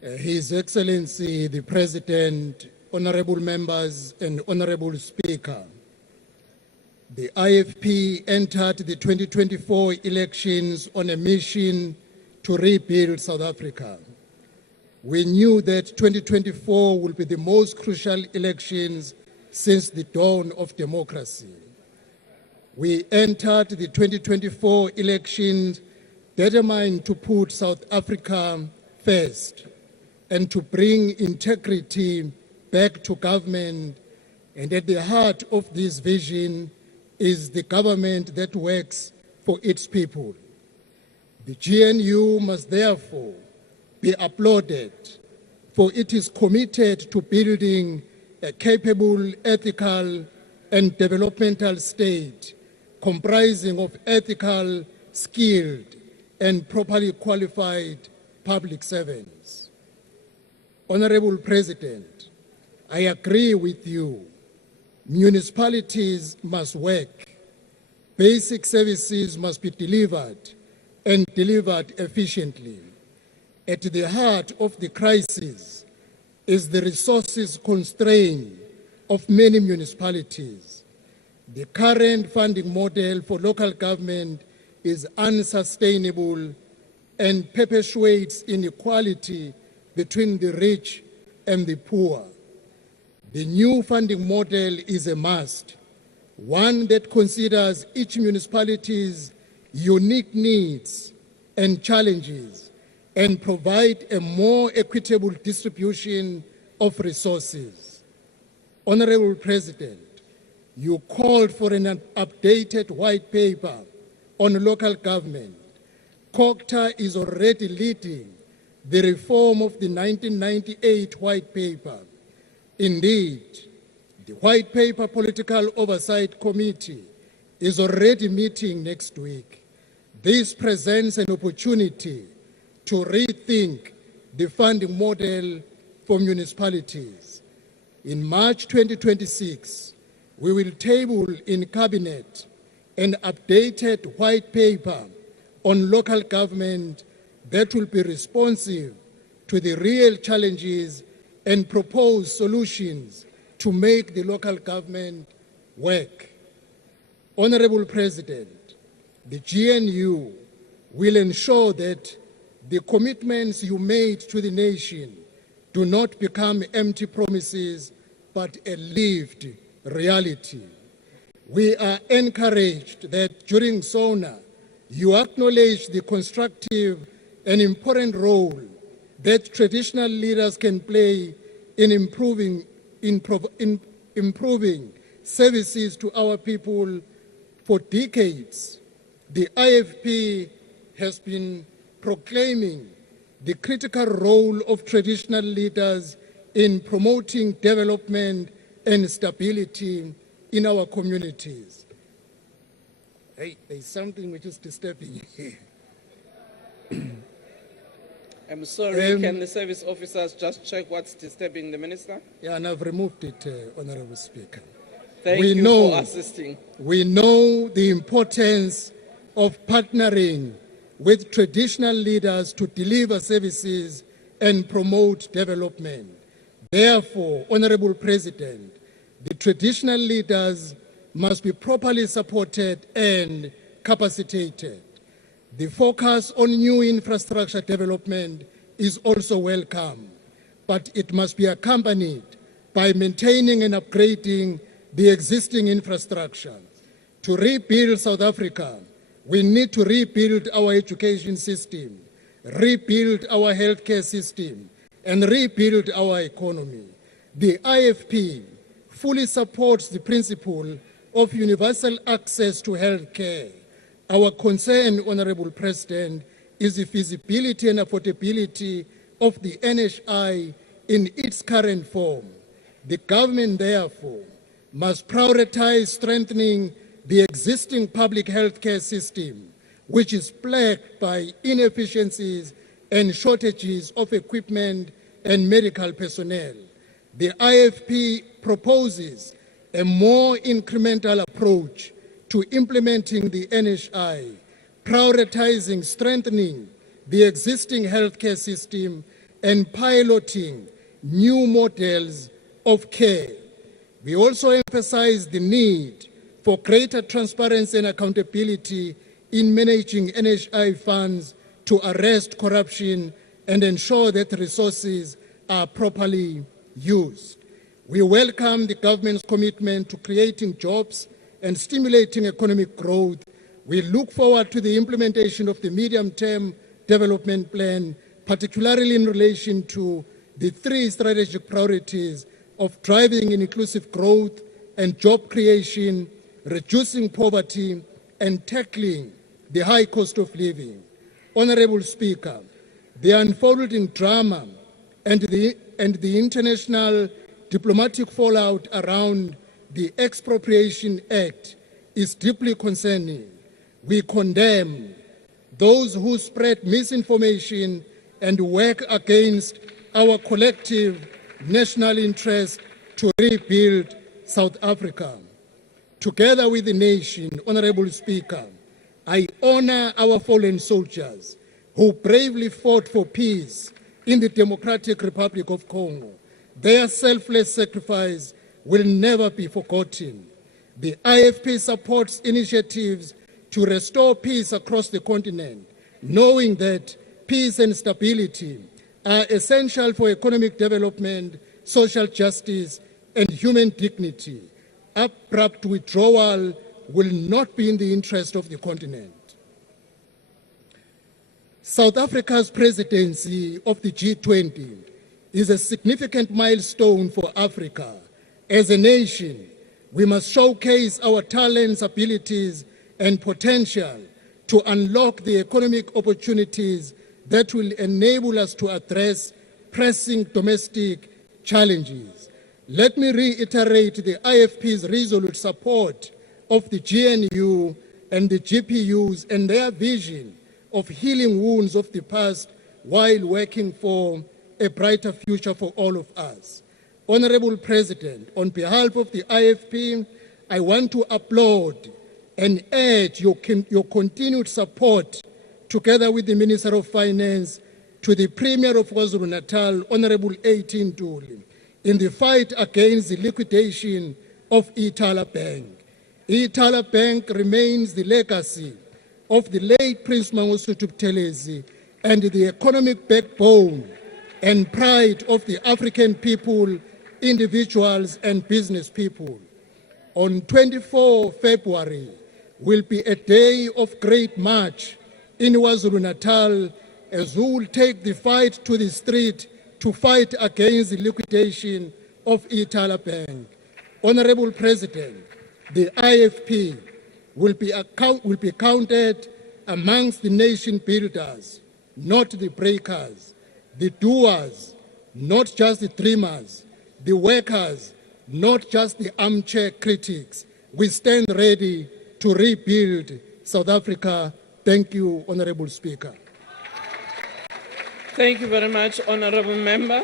His Excellency the President, honorable members and honorable Speaker, the IFP entered the 2024 elections on a mission to rebuild South Africa. We knew that 2024 will be the most crucial elections since the dawn of democracy. We entered the 2024 elections determined to put South Africa first and to bring integrity back to government. And at the heart of this vision is the government that works for its people. The GNU must therefore be applauded, for it is committed to building a capable, ethical, and developmental state comprising of ethical, skilled, and properly qualified public servants. Honorable President, I agree with you. Municipalities must work. Basic services must be delivered and delivered efficiently. At the heart of the crisis is the resources constraint of many municipalities. The current funding model for local government is unsustainable and perpetuates inequality between the rich and the poor. The new funding model is a must, one that considers each municipality's unique needs and challenges and provide a more equitable distribution of resources. Honorable President, you called for an updated white paper on local government. COGTA is already leading the reform of the 1998 white paper. Indeed, the White Paper Political Oversight Committee is already meeting next week. This presents an opportunity to rethink the funding model for municipalities. In March 2026, we will table in Cabinet an updated white paper on local government that will be responsive to the real challenges and propose solutions to make the local government work. Honorable President, the GNU will ensure that the commitments you made to the nation do not become empty promises, but a lived reality. We are encouraged that during SONA, you acknowledge the constructive and important role that traditional leaders can play in improving services to our people. For decades, the IFP has been proclaiming the critical role of traditional leaders in promoting development and stability in our communities. Hey, there's something which is disturbing here. I'm sorry, can the service officers just check what's disturbing the minister? Yeah, and I've removed it, Honorable Speaker. Thank you for assisting. We know the importance of partnering with traditional leaders to deliver services and promote development. Therefore, Honorable President, the traditional leaders must be properly supported and capacitated. The focus on new infrastructure development is also welcome, but it must be accompanied by maintaining and upgrading the existing infrastructure. To rebuild South Africa, we need to rebuild our education system, rebuild our healthcare system, and rebuild our economy. The IFP fully supports the principle of universal access to healthcare. Our concern, Honorable President, is the feasibility and affordability of the NHI in its current form. The government, therefore, must prioritize strengthening the existing public healthcare system, which is plagued by inefficiencies and shortages of equipment and medical personnel. The IFP proposes a more incremental approach to implementing the NHI, prioritizing strengthening the existing healthcare system and piloting new models of care. We also emphasize the need for greater transparency and accountability in managing NHI funds to arrest corruption and ensure that resources are properly used. We welcome the government's commitment to creating jobs and stimulating economic growth. We look forward to the implementation of the medium-term development plan, particularly in relation to the 3 strategic priorities of driving inclusive growth and job creation, reducing poverty, and tackling the high cost of living. Honorable Speaker, the unfolding drama and the international diplomatic fallout around the Expropriation Act is deeply concerning. We condemn those who spread misinformation and work against our collective national interest to rebuild South Africa. Together with the nation, Honorable Speaker, I honor our fallen soldiers who bravely fought for peace in the Democratic Republic of Congo. Their selfless sacrifice will never be forgotten. The IFP supports initiatives to restore peace across the continent, knowing that peace and stability are essential for economic development, social justice, and human dignity. Abrupt withdrawal will not be in the interest of the continent. South Africa's presidency of the G20 is a significant milestone for Africa. As a nation, we must showcase our talents, abilities, and potential to unlock the economic opportunities that will enable us to address pressing domestic challenges. Let me reiterate the IFP's resolute support of the GNU and the GPUs and their vision of healing wounds of the past while working for a brighter future for all of us. Honorable President, on behalf of the IFP, I want to applaud and urge your continued support, together with the Minister of Finance, to the Premier of KwaZulu-Natal, Honorable A.T. Ntuli, in the fight against the liquidation of Ithala Bank. Ithala Bank remains the legacy of the late Prince Mangosuthu Buthelezi and the economic backbone and pride of the African people, individuals and business people. On 24 February will be a day of great march in KwaZulu-Natal, as we will take the fight to the street to fight against the liquidation of Ithala Bank. Honorable President, the IFP will be counted amongst the nation builders, not the breakers, the doers, not just the dreamers, the workers, not just the armchair critics. We stand ready to rebuild South Africa. Thank you, Honorable Speaker. Thank you very much, Honorable Member.